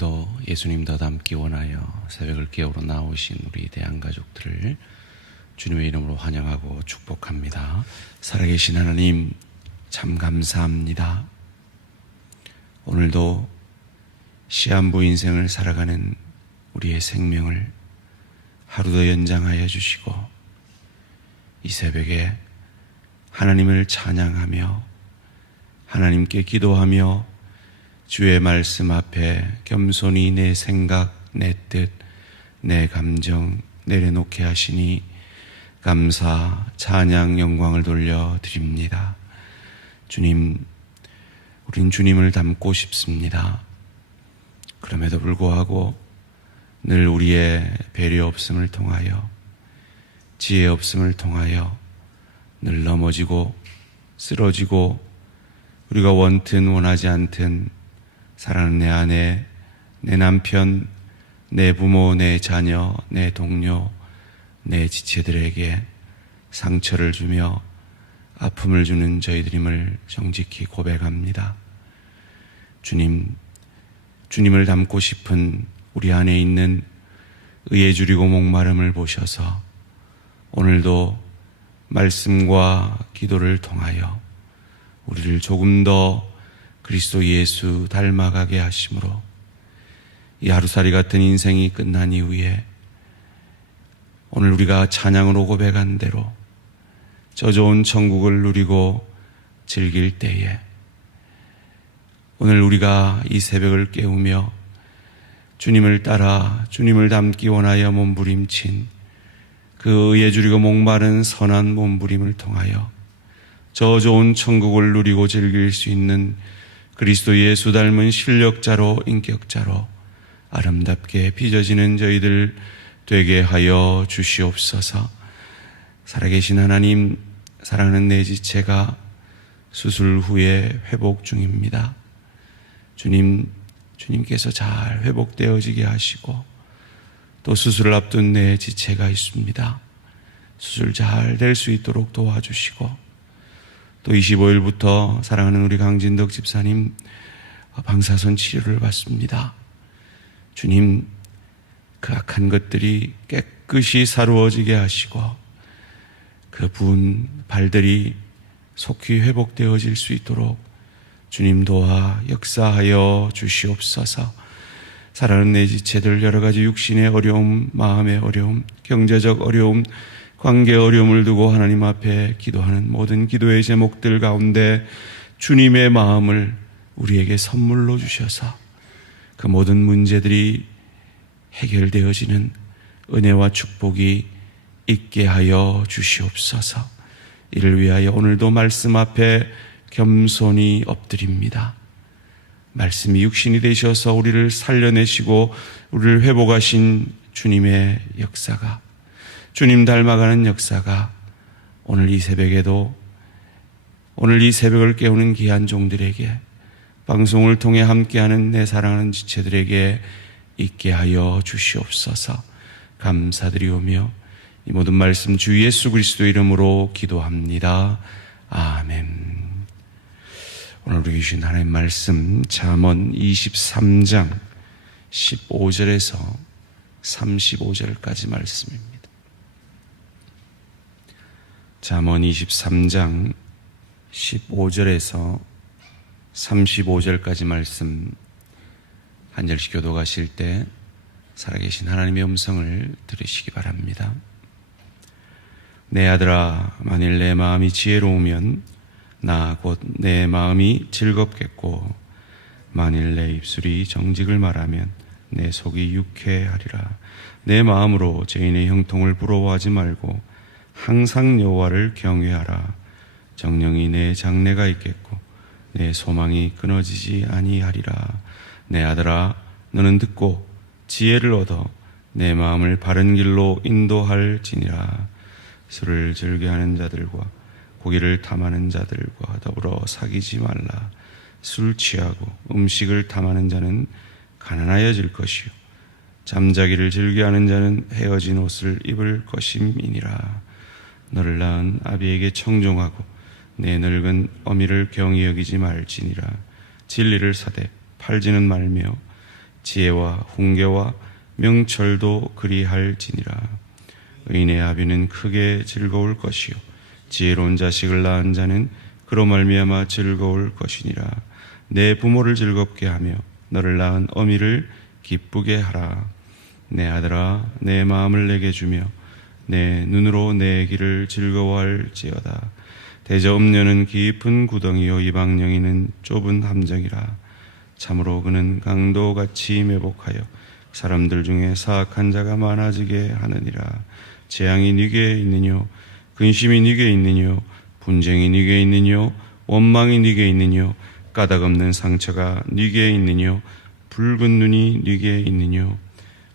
오늘도 예수님 더 닮기 원하여 새벽을 깨우러 나오신 우리 대한가족들을 주님의 이름으로 환영하고 축복합니다. 살아계신 하나님 참 감사합니다. 오늘도 시한부 인생을 살아가는 우리의 생명을 하루 더 연장하여 주시고 이 새벽에 하나님을 찬양하며 하나님께 기도하며 주의 말씀 앞에 겸손히 내 생각, 내 뜻, 내 감정 내려놓게 하시니 감사, 찬양, 영광을 돌려드립니다. 주님, 우린 주님을 닮고 싶습니다. 그럼에도 불구하고 늘 우리의 배려 없음을 통하여, 지혜 없음을 통하여 늘 넘어지고 쓰러지고 우리가 원든 원하지 않든 사랑하는 내 아내, 내 남편, 내 부모, 내 자녀, 내 동료, 내 지체들에게 상처를 주며 아픔을 주는 저희들임을 정직히 고백합니다. 주님, 주님을 닮고 싶은 우리 안에 있는 의에 줄이고 목마름을 보셔서 오늘도 말씀과 기도를 통하여 우리를 조금 더 그리스도 예수 닮아가게 하심으로 이 하루살이 같은 인생이 끝난 이후에 오늘 우리가 찬양으로 고백한 대로 저 좋은 천국을 누리고 즐길 때에 오늘 우리가 이 새벽을 깨우며 주님을 따라 주님을 닮기 원하여 몸부림친 그 의에 줄이고 목마른 선한 몸부림을 통하여 저 좋은 천국을 누리고 즐길 수 있는 그리스도 예수 닮은 실력자로 인격자로 아름답게 빚어지는 저희들 되게 하여 주시옵소서. 살아계신 하나님, 사랑하는 내 지체가 수술 후에 회복 중입니다. 주님께서 잘 회복되어지게 하시고 또 수술을 앞둔 내 지체가 있습니다. 수술 잘 될 수 있도록 도와주시고 또 25일부터 사랑하는 우리 강진덕 집사님 방사선 치료를 받습니다. 주님, 그 악한 것들이 깨끗이 사루어지게 하시고 그 부은 발들이 속히 회복되어질 수 있도록 주님 도와 역사하여 주시옵소서. 사랑하는 내 지체들 여러 가지 육신의 어려움, 마음의 어려움, 경제적 어려움, 관계 어려움을 두고 하나님 앞에 기도하는 모든 기도의 제목들 가운데 주님의 마음을 우리에게 선물로 주셔서 그 모든 문제들이 해결되어지는 은혜와 축복이 있게 하여 주시옵소서. 이를 위하여 오늘도 말씀 앞에 겸손히 엎드립니다. 말씀이 육신이 되셔서 우리를 살려내시고 우리를 회복하신 주님의 역사가, 주님 닮아가는 역사가 오늘 이 새벽에도, 오늘 이 새벽을 깨우는 귀한 종들에게, 방송을 통해 함께하는 내 사랑하는 지체들에게 있게 하여 주시옵소서. 감사드리오며 이 모든 말씀 주 예수 그리스도 이름으로 기도합니다. 아멘. 오늘 우리 주신 하나님 말씀 잠언 23장 15절에서 35절까지 말씀입니다. 잠언 23장 15절에서 35절까지 말씀 한 절씩 교독하실 때 살아계신 하나님의 음성을 들으시기 바랍니다. 내 아들아, 만일 내 마음이 지혜로우면 나 곧 내 마음이 즐겁겠고 만일 내 입술이 정직을 말하면 내 속이 유쾌하리라. 내 마음으로 죄인의 형통을 부러워하지 말고 항상 여호와를 경외하라. 정령이 내 장래가 있겠고 내 소망이 끊어지지 아니하리라. 내 아들아, 너는 듣고 지혜를 얻어 내 마음을 바른 길로 인도할지니라. 술을 즐겨하는 자들과 고기를 탐하는 자들과 더불어 사귀지 말라. 술 취하고 음식을 탐하는 자는 가난하여질 것이요 잠자기를 즐겨하는 자는 헤어진 옷을 입을 것임이니라. 너를 낳은 아비에게 청종하고 내 늙은 어미를 경히 여기지 말지니라. 진리를 사되 팔지는 말며 지혜와 훈계와 명철도 그리할지니라. 의인의 아비는 크게 즐거울 것이요 지혜로운 자식을 낳은 자는 그로 말미암아 즐거울 것이니라. 내 부모를 즐겁게 하며 너를 낳은 어미를 기쁘게 하라. 내 아들아, 내 마음을 내게 주며 내 눈으로 내 길을 즐거워할지어다. 대저음녀는 깊은 구덩이요 이방령이는 좁은 함정이라. 참으로 그는 강도같이 매복하여 사람들 중에 사악한 자가 많아지게 하느니라. 재앙이 네게 있느뇨, 근심이 네게 있느뇨, 분쟁이 네게 있느뇨, 원망이 네게 있느뇨, 까닭없는 상처가 네게 있느뇨, 붉은 눈이 네게 있느뇨.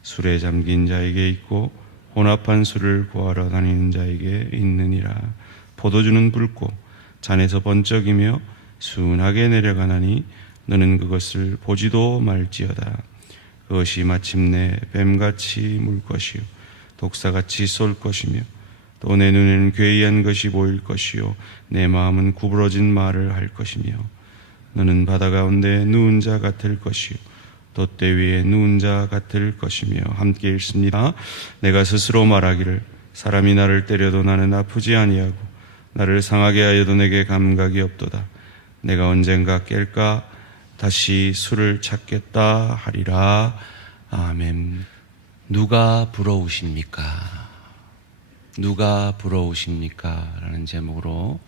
술에 잠긴 자에게 있고 혼합한 술을 구하러 다니는 자에게 있느니라. 포도주는 붉고 잔에서 번쩍이며 순하게 내려가나니 너는 그것을 보지도 말지어다. 그것이 마침내 뱀같이 물 것이요 독사같이 쏠 것이며 또 내 눈에는 괴이한 것이 보일 것이요 내 마음은 구부러진 말을 할 것이며 너는 바다 가운데 누운 자 같을 것이요 돛대 위에 누운 자 같을 것이며. 함께 읽습니다. 내가 스스로 말하기를 사람이 나를 때려도 나는 아프지 아니하고 나를 상하게 하여도 내게 감각이 없도다. 내가 언젠가 깰까 다시 술을 찾겠다 하리라. 아멘. 누가 부러우십니까? 누가 부러우십니까? 라는 제목으로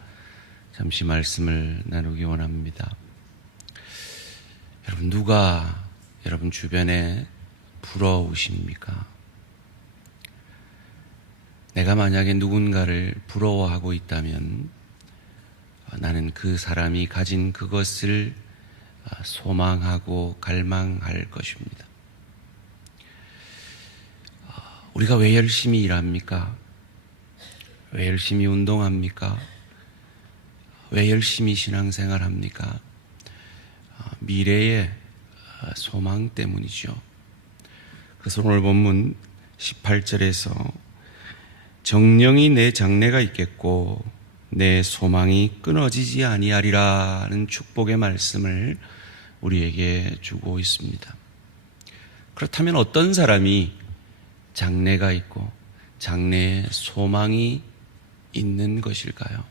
잠시 말씀을 나누기 원합니다. 여러분, 누가 여러분 주변에 부러우십니까? 내가 만약에 누군가를 부러워하고 있다면 나는 그 사람이 가진 그것을 소망하고 갈망할 것입니다. 우리가 왜 열심히 일합니까? 왜 열심히 운동합니까? 왜 열심히 신앙생활합니까? 미래의 소망 때문이죠. 그래서 오늘 본문 18절에서 정령이 내 장래가 있겠고 내 소망이 끊어지지 아니하리라는 축복의 말씀을 우리에게 주고 있습니다. 그렇다면 어떤 사람이 장래가 있고 장래에 소망이 있는 것일까요?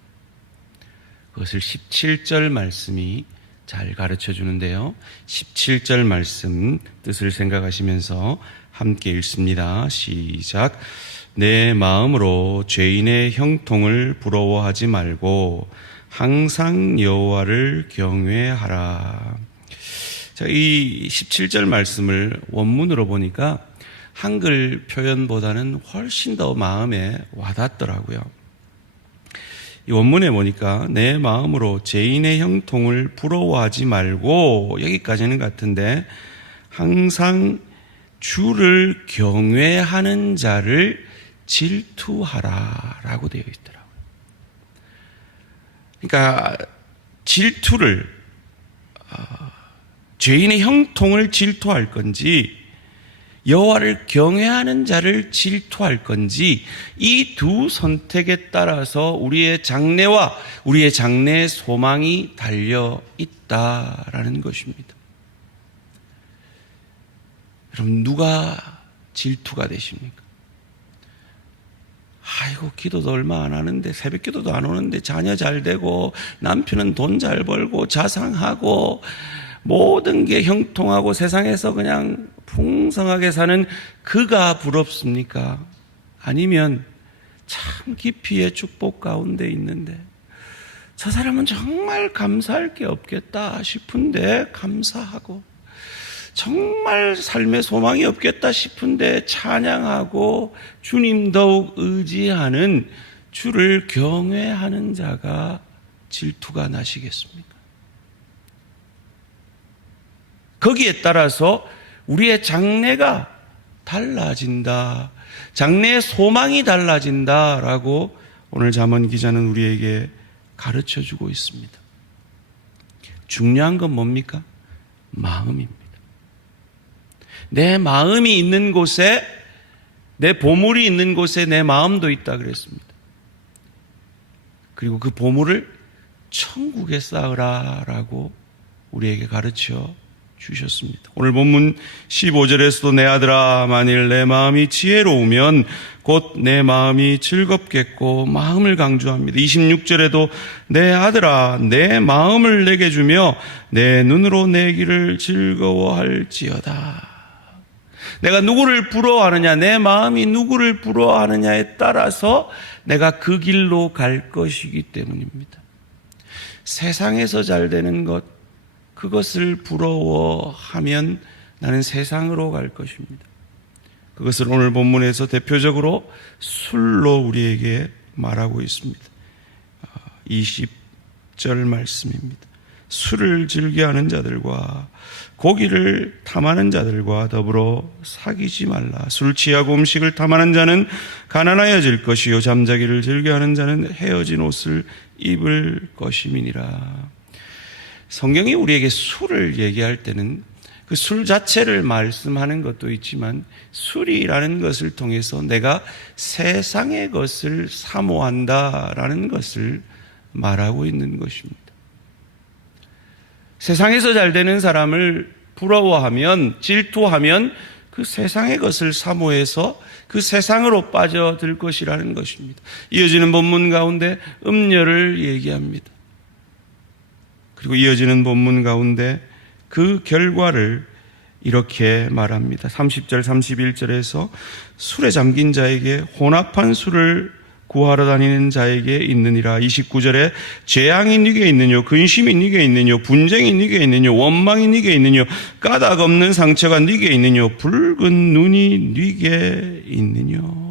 그것을 17절 말씀이 잘 가르쳐 주는데요. 17절 말씀 뜻을 생각하시면서 함께 읽습니다. 시작. 내 마음으로 죄인의 형통을 부러워하지 말고 항상 여호와를 경외하라. 자, 이 17절 말씀을 원문으로 보니까 한글 표현보다는 훨씬 더 마음에 와닿더라고요. 이 원문에 보니까 내 마음으로 죄인의 형통을 부러워하지 말고 여기까지는 같은데 항상 주를 경외하는 자를 질투하라 라고 되어 있더라고요. 그러니까 질투를 죄인의 형통을 질투할 건지 여호와를 경외하는 자를 질투할 건지 이 두 선택에 따라서 우리의 장래와 우리의 장래의 소망이 달려 있다라는 것입니다. 여러분, 누가 질투가 되십니까? 아이고, 기도도 얼마 안 하는데, 새벽 기도도 안 오는데, 자녀 잘 되고, 남편은 돈 잘 벌고, 자상하고, 모든 게 형통하고 세상에서 그냥 풍성하게 사는 그가 부럽습니까? 아니면 참 깊이의 축복 가운데 있는데 저 사람은 정말 감사할 게 없겠다 싶은데 감사하고, 정말 삶의 소망이 없겠다 싶은데 찬양하고 주님 더욱 의지하는 주를 경외하는 자가 질투가 나시겠습니까? 거기에 따라서 우리의 장래가 달라진다, 장래의 소망이 달라진다라고 오늘 잠언 기자는 우리에게 가르쳐주고 있습니다. 중요한 건 뭡니까? 마음입니다. 내 마음이 있는 곳에, 내 보물이 있는 곳에 내 마음도 있다 그랬습니다. 그리고 그 보물을 천국에 쌓으라라고 우리에게 가르쳐 주셨습니다. 오늘 본문 15절에서도 내 아들아 만일 내 마음이 지혜로우면 곧 내 마음이 즐겁겠고 마음을 강조합니다. 26절에도 내 아들아 내 마음을 내게 주며 내 눈으로 내 길을 즐거워할지어다. 내가 누구를 부러워하느냐, 내 마음이 누구를 부러워하느냐에 따라서 내가 그 길로 갈 것이기 때문입니다. 세상에서 잘 되는 것, 그것을 부러워하면 나는 세상으로 갈 것입니다. 그것을 오늘 본문에서 대표적으로 술로 우리에게 말하고 있습니다. 20절 말씀입니다. 술을 즐겨하는 자들과 고기를 탐하는 자들과 더불어 사귀지 말라. 술 취하고 음식을 탐하는 자는 가난하여질 것이요 잠자기를 즐겨하는 자는 헤어진 옷을 입을 것임이니라. 성경이 우리에게 술을 얘기할 때는 그 술 자체를 말씀하는 것도 있지만 술이라는 것을 통해서 내가 세상의 것을 사모한다라는 것을 말하고 있는 것입니다. 세상에서 잘 되는 사람을 부러워하면, 질투하면 그 세상의 것을 사모해서 그 세상으로 빠져들 것이라는 것입니다. 이어지는 본문 가운데 음녀를 얘기합니다. 그리고 이어지는 본문 가운데 그 결과를 이렇게 말합니다. 30절 31절에서 술에 잠긴 자에게 혼합한 술을 구하러 다니는 자에게 있느니라. 29절에 재앙이 네게 있느뇨, 근심이 네게 있느뇨, 분쟁이 네게 있느뇨, 원망이 네게 있느뇨, 까닭 없는 상처가 네게 있느뇨, 붉은 눈이 네게 있느뇨.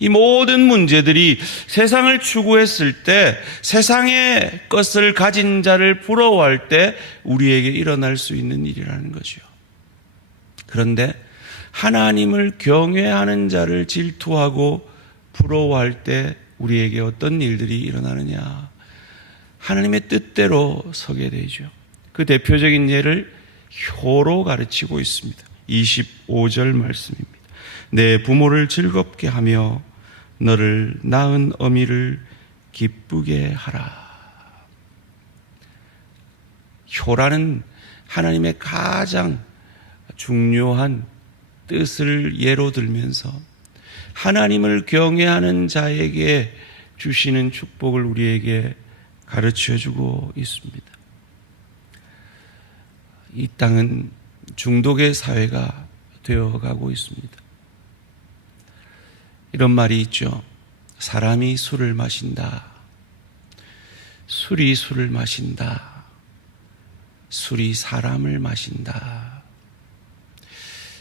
이 모든 문제들이 세상을 추구했을 때, 세상의 것을 가진 자를 부러워할 때 우리에게 일어날 수 있는 일이라는 거죠. 그런데 하나님을 경외하는 자를 질투하고 부러워할 때 우리에게 어떤 일들이 일어나느냐? 하나님의 뜻대로 서게 되죠. 그 대표적인 예를 효로 가르치고 있습니다. 25절 말씀입니다. 내 부모를 즐겁게 하며 너를 낳은 어미를 기쁘게 하라. 효라는 하나님의 가장 중요한 뜻을 예로 들면서 하나님을 경외하는 자에게 주시는 축복을 우리에게 가르쳐주고 있습니다. 이 땅은 중독의 사회가 되어가고 있습니다. 이런 말이 있죠. 사람이 술을 마신다. 술이 술을 마신다. 술이 사람을 마신다.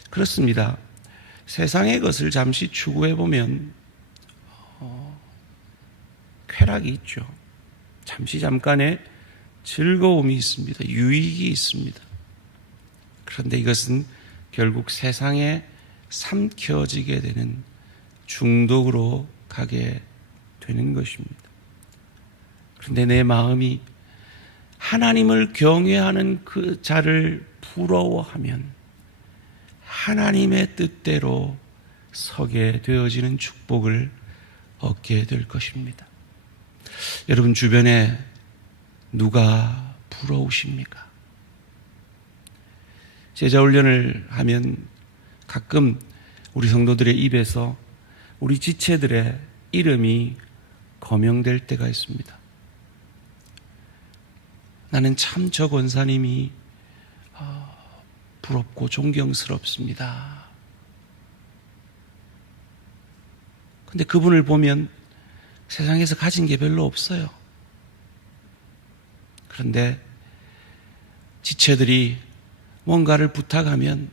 그렇습니다. 세상의 것을 잠시 추구해보면 쾌락이 있죠. 잠깐의 즐거움이 있습니다. 유익이 있습니다. 그런데 이것은 결국 세상에 삼켜지게 되는 중독으로 가게 되는 것입니다. 그런데 내 마음이 하나님을 경외하는 그 자를 부러워하면 하나님의 뜻대로 서게 되어지는 축복을 얻게 될 것입니다. 여러분 주변에 누가 부러우십니까? 제자훈련을 하면 가끔 우리 성도들의 입에서 우리 지체들의 이름이 거명될 때가 있습니다. 나는 참 저 권사님이 부럽고 존경스럽습니다. 근데 그분을 보면 세상에서 가진 게 별로 없어요. 그런데 지체들이 뭔가를 부탁하면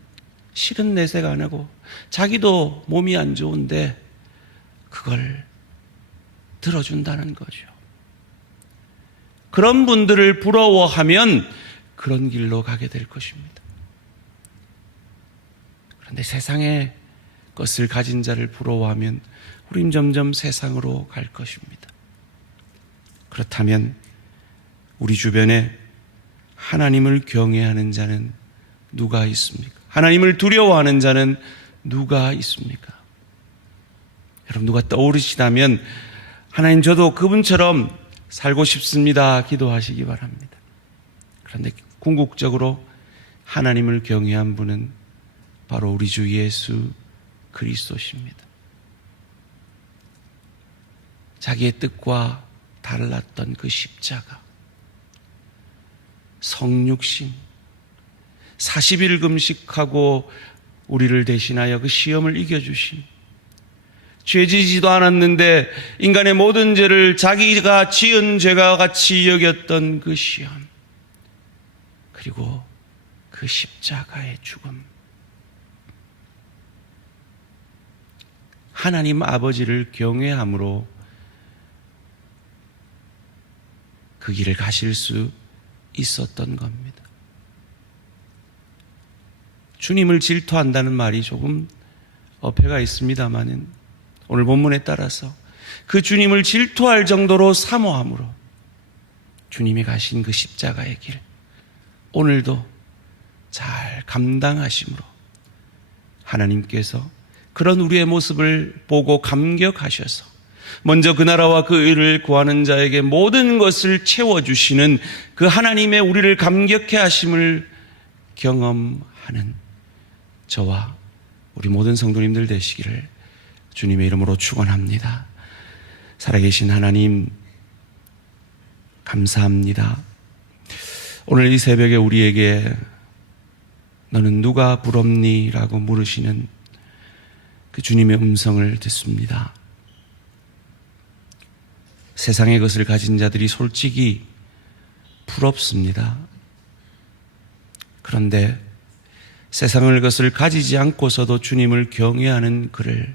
싫은 내색 안 하고 자기도 몸이 안 좋은데 그걸 들어준다는 거죠. 그런 분들을 부러워하면 그런 길로 가게 될 것입니다. 그런데 세상의 것을 가진 자를 부러워하면 우린 점점 세상으로 갈 것입니다. 그렇다면 우리 주변에 하나님을 경외하는 자는 누가 있습니까? 하나님을 두려워하는 자는 누가 있습니까? 여러분 누가 떠오르시다면 하나님 저도 그분처럼 살고 싶습니다 기도하시기 바랍니다. 그런데 궁극적으로 하나님을 경외한 분은 바로 우리 주 예수 그리스도십니다. 자기의 뜻과 달랐던 그 십자가, 성육신, 40일 금식하고 우리를 대신하여 그 시험을 이겨주심, 죄지지도 않았는데 인간의 모든 죄를 자기가 지은 죄와 같이 여겼던 그 시험, 그리고 그 십자가의 죽음, 하나님 아버지를 경외함으로 그 길을 가실 수 있었던 겁니다. 주님을 질투한다는 말이 조금 어폐가 있습니다마는 오늘 본문에 따라서 그 주님을 질투할 정도로 사모함으로 주님이 가신 그 십자가의 길, 오늘도 잘 감당하심으로 하나님께서 그런 우리의 모습을 보고 감격하셔서 먼저 그 나라와 그 의를 구하는 자에게 모든 것을 채워주시는 그 하나님의 우리를 감격해 하심을 경험하는 저와 우리 모든 성도님들 되시기를 주님의 이름으로 축원합니다. 살아계신 하나님 감사합니다. 오늘 이 새벽에 우리에게 너는 누가 부럽니? 라고 물으시는 그 주님의 음성을 듣습니다. 세상의 것을 가진 자들이 솔직히 부럽습니다. 그런데 세상의 것을 가지지 않고서도 주님을 경외하는 그를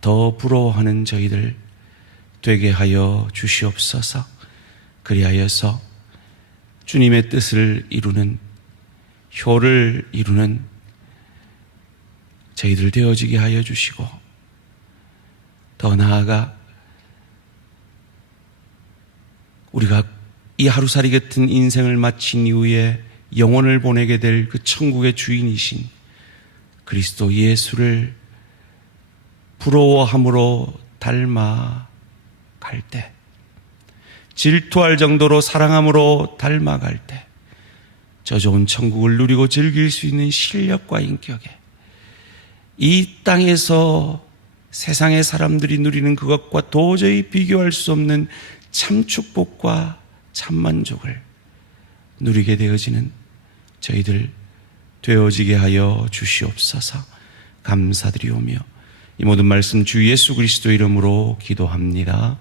더 부러워하는 저희들 되게 하여 주시옵소서. 그리하여서 주님의 뜻을 이루는, 효를 이루는 저희들 되어지게 하여 주시고, 더 나아가 우리가 이 하루살이 같은 인생을 마친 이후에 영혼을 보내게 될 그 천국의 주인이신 그리스도 예수를 부러워함으로 닮아갈 때, 질투할 정도로 사랑함으로 닮아갈 때, 저 좋은 천국을 누리고 즐길 수 있는 실력과 인격에 이 땅에서 세상의 사람들이 누리는 그것과 도저히 비교할 수 없는 참 축복과 참 만족을 누리게 되어지는 저희들 되어지게 하여 주시옵소서. 감사드리오며 이 모든 말씀 주 예수 그리스도 이름으로 기도합니다.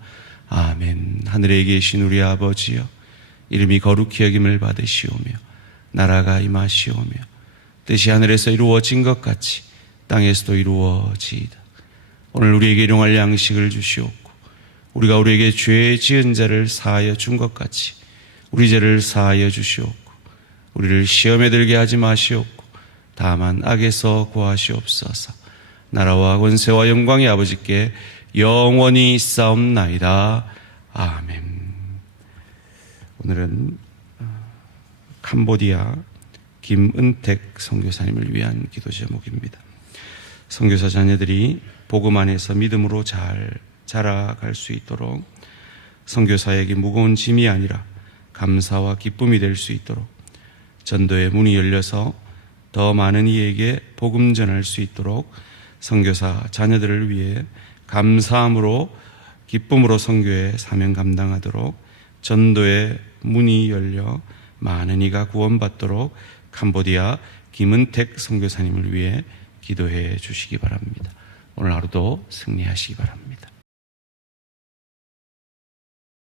아멘. 하늘에 계신 우리 아버지여, 이름이 거룩히 여김을 받으시오며 나라가 임하시오며 뜻이 하늘에서 이루어진 것 같이 땅에서도 이루어지이다. 오늘 우리에게 일용할 양식을 주시옵고 우리가 우리에게 죄 지은 자를 사하여 준 것 같이 우리 죄를 사하여 주시옵고 우리를 시험에 들게 하지 마시옵고 다만 악에서 구하시옵소서. 나라와 권세와 영광의 아버지께 영원히 있사옵나이다. 아멘. 오늘은 캄보디아 김은택 선교사님을 위한 기도 제목입니다. 선교사 자녀들이 복음 안에서 믿음으로 잘 자라갈 수 있도록, 선교사에게 무거운 짐이 아니라 감사와 기쁨이 될 수 있도록, 전도의 문이 열려서 더 많은 이에게 복음 전할 수 있도록 선교사 자녀들을 위해 감사함으로 기쁨으로 선교의 사명 감당하도록, 전도의 문이 열려 많은 이가 구원받도록 캄보디아 김은택 선교사님을 위해 기도해 주시기 바랍니다. 오늘 하루도 승리하시기 바랍니다.